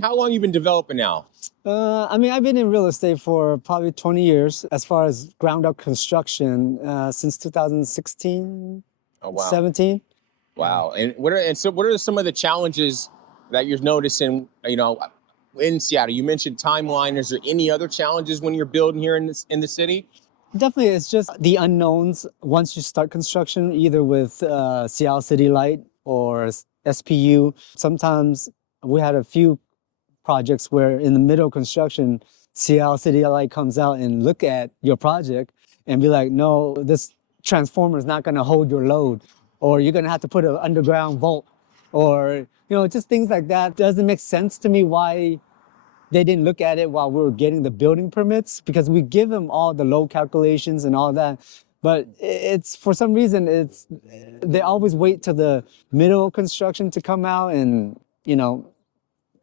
How long you been developing now? I've been in real estate for probably 20 years as far as ground up construction since 2016, 17. Wow. And what are some of the challenges that you're noticing, in Seattle? You mentioned timeline. Is there any other challenges when you're building here in the city? Definitely, it's just the unknowns once you start construction, either with Seattle City Light or SPU. Sometimes we had a few projects where in the middle of construction, Seattle City Light comes out and look at your project and be like, no, this transformer is not gonna hold your load, or you're gonna have to put an underground vault, or just things like that. Doesn't make sense to me why they didn't look at it while we were getting the building permits, because we give them all the load calculations and all that. But it's, for some reason, they always wait till the middle of construction to come out and,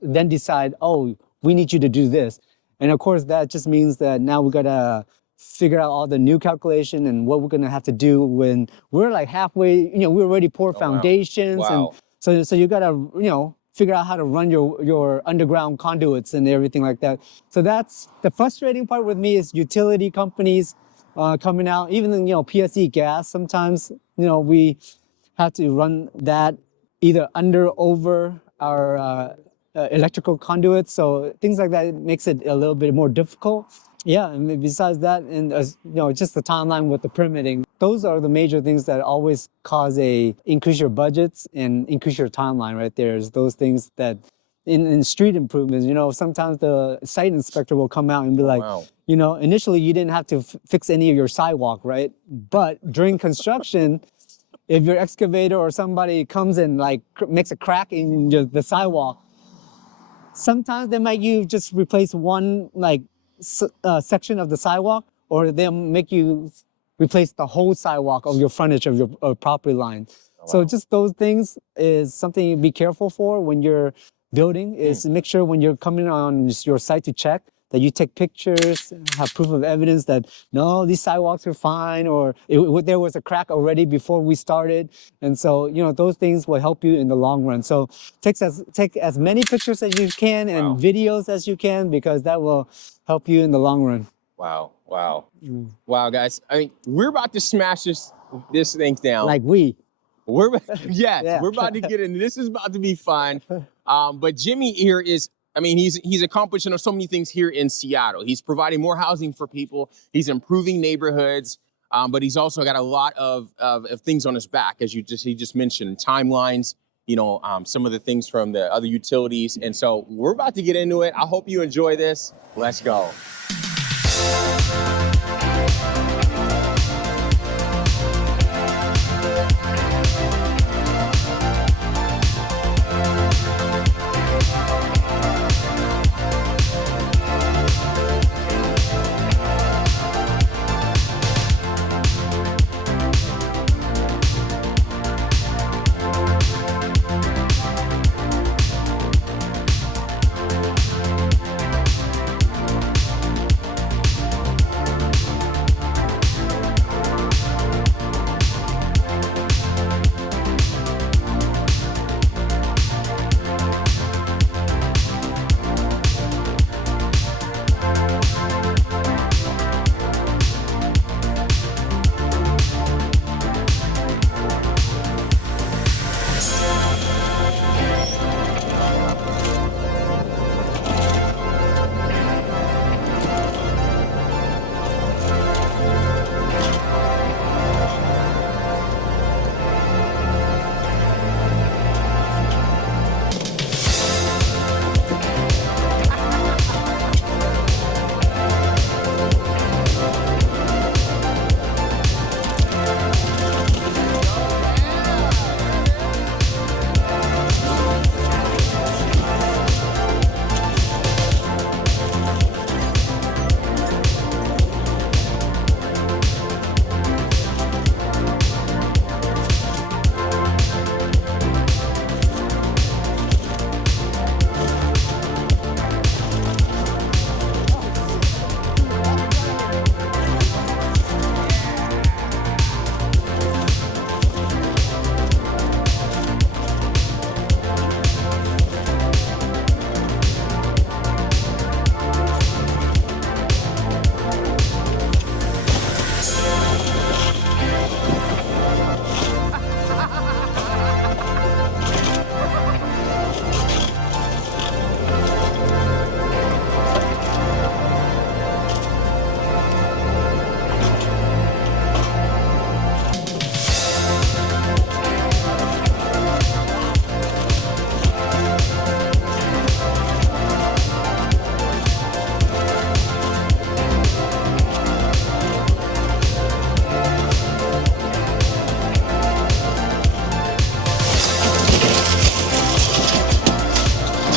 then decide, oh, we need you to do this. And of course, that just means that now we gotta figure out all the new calculation and what we're gonna have to do when we're like halfway, we already poured foundations. Wow. And so you gotta, figure out how to run your underground conduits and everything like that. So that's the frustrating part with me, is utility companies coming out, even PSE gas, sometimes, we have to run that either under or over our electrical conduits. So things like that makes it a little bit more difficult. Yeah, and besides that, and just the timeline with the permitting, those are the major things that always increase your budgets and increase your timeline right there. Is those things that in street improvements, sometimes the site inspector will come out and be like, initially you didn't have to fix any of your sidewalk, right? But during construction, if your excavator or somebody comes and like makes a crack in the sidewalk, sometimes they might you just replace one section of the sidewalk, or they'll make you replace the whole sidewalk of your frontage of your property line. So just those things is something you be careful for when you're building, is make sure when you're coming on your site to check that you take pictures, have proof of evidence that, no, these sidewalks are fine, or there was a crack already before we started. And so, those things will help you in the long run. So take as many pictures as you can and videos as you can, because that will help you in the long run. Wow, guys. I mean, we're about to smash this thing down. We're about to get in. This is about to be fun. But Jimmy here he's accomplishing so many things here in Seattle. He's providing more housing for people. He's improving neighborhoods. But he's also got a lot of things on his back, as he just mentioned, timelines, some of the things from the other utilities. And so we're about to get into it. I hope you enjoy this. Let's go.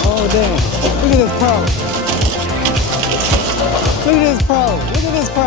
Oh, damn. Look at this pro. pro. Look at this pro.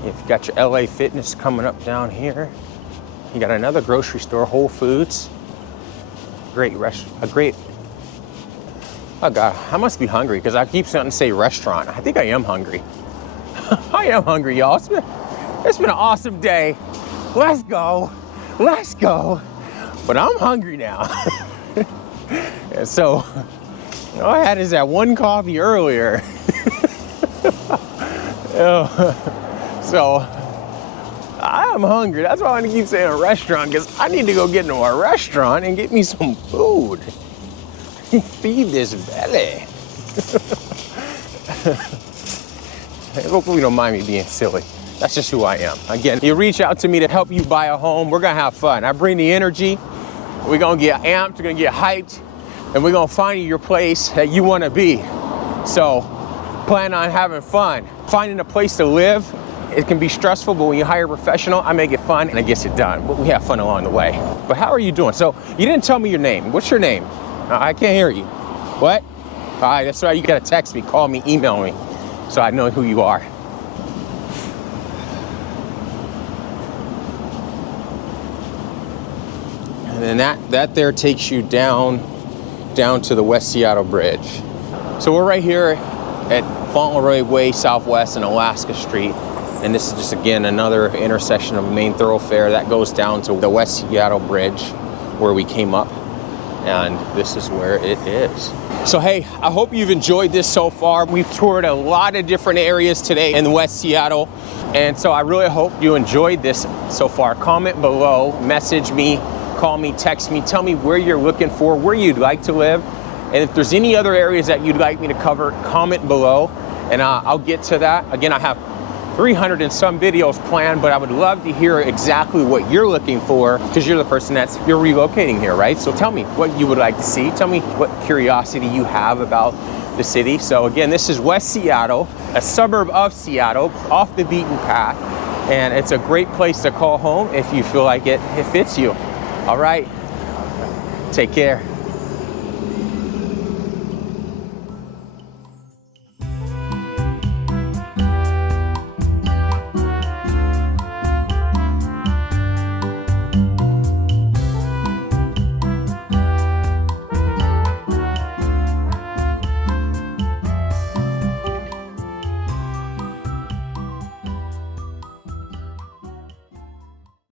If you got your LA Fitness coming up down here, you got another grocery store, Whole Foods. Oh God, I must be hungry because I keep wanting to say restaurant. I think I am hungry. I am hungry, y'all. It's been an awesome day. Let's go. But I'm hungry now. And so, all I had is that one coffee earlier. So, I'm hungry. That's why I keep saying a restaurant, because I need to go get into a restaurant and get me some food. Feed this belly. Hopefully you don't mind me being silly. That's just who I am. Again, you reach out to me to help you buy a home. We're gonna have fun. I bring the energy. We're gonna get amped, we're gonna get hyped, and we're gonna find you your place that you wanna be. So, plan on having fun. Finding a place to live, it can be stressful, but when you hire a professional, I make it fun and it gets it done. But we have fun along the way. But how are you doing? So, you didn't tell me your name. What's your name? I can't hear you. What? All right, that's right. You gotta text me, call me, email me, so I know who you are. And then that there takes you down to the West Seattle Bridge. So we're right here at Fauntleroy Way Southwest and Alaska Street. And this is just, again, another intersection of a main thoroughfare that goes down to the West Seattle Bridge where we came up. And this is where it is. So hey, I hope you've enjoyed this so far. We've toured a lot of different areas today in West Seattle. And so I really hope you enjoyed this so far. Comment below, message me, call me, text me, tell me where you're looking for, where you'd like to live. And if there's any other areas that you'd like me to cover, comment below and I'll get to that. Again, I have 300 and some videos planned, but I would love to hear exactly what you're looking for, because you're the person you're relocating here, right? So tell me what you would like to see. Tell me what curiosity you have about the city. So again, this is West Seattle, a suburb of Seattle, off the beaten path. And it's a great place to call home if you feel like it fits you. All right, take care.